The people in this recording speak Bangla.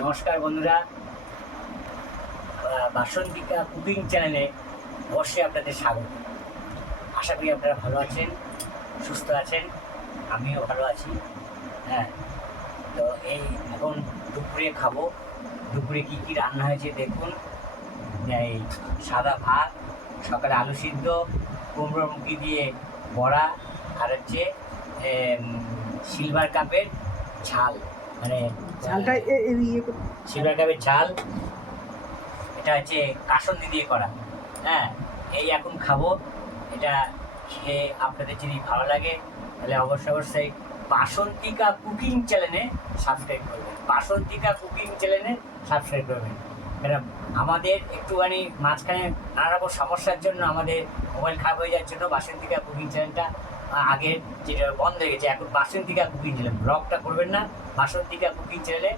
নমস্কার বন্ধুরা, বাসন্তিকা কুকিং চ্যানেলে অবশ্যই আপনাদের স্বাগত। আশা করি আপনারা ভালো আছেন, সুস্থ আছেন, আমিও ভালো আছি। হ্যাঁ, তো এই এখন দুপুরে খাবো। দুপুরে কী কী রান্না হয়েছে দেখুন। এই সাদা ভাত, সকালে আলু সিদ্ধ, কুমড়ো মুখি দিয়ে বড়া, আর হচ্ছে সিলভার কাপের ঝাল, মানে ঝালটা সিলভার কাপের ঝাল। এটা হচ্ছে কাসন্দি দিয়ে করা। হ্যাঁ, এই এখন খাবো। এটা খেয়ে আপনাদের যদি ভালো লাগে তাহলে অবশ্যই বাসন্তিকা কুকিং চ্যানেলে সাবস্ক্রাইব করবেন। বাসন্তিকা কুকিং চ্যানেলে সাবস্ক্রাইব করবেন। ম্যাডাম, আমাদের একটুখানি মাঝখানে নানা রকম সমস্যার জন্য আমাদের মোবাইল খারাপ হয়ে যাওয়ার জন্য বাসন্তিকা কুকিং চ্যানেলটা আগের যেটা বন্ধ হয়ে গেছে, এখন বাসন্তিকা কুকিং চ্যানেল। ব্লগটা করবেন না, বাসন্তিকা কুকিং চ্যানেলে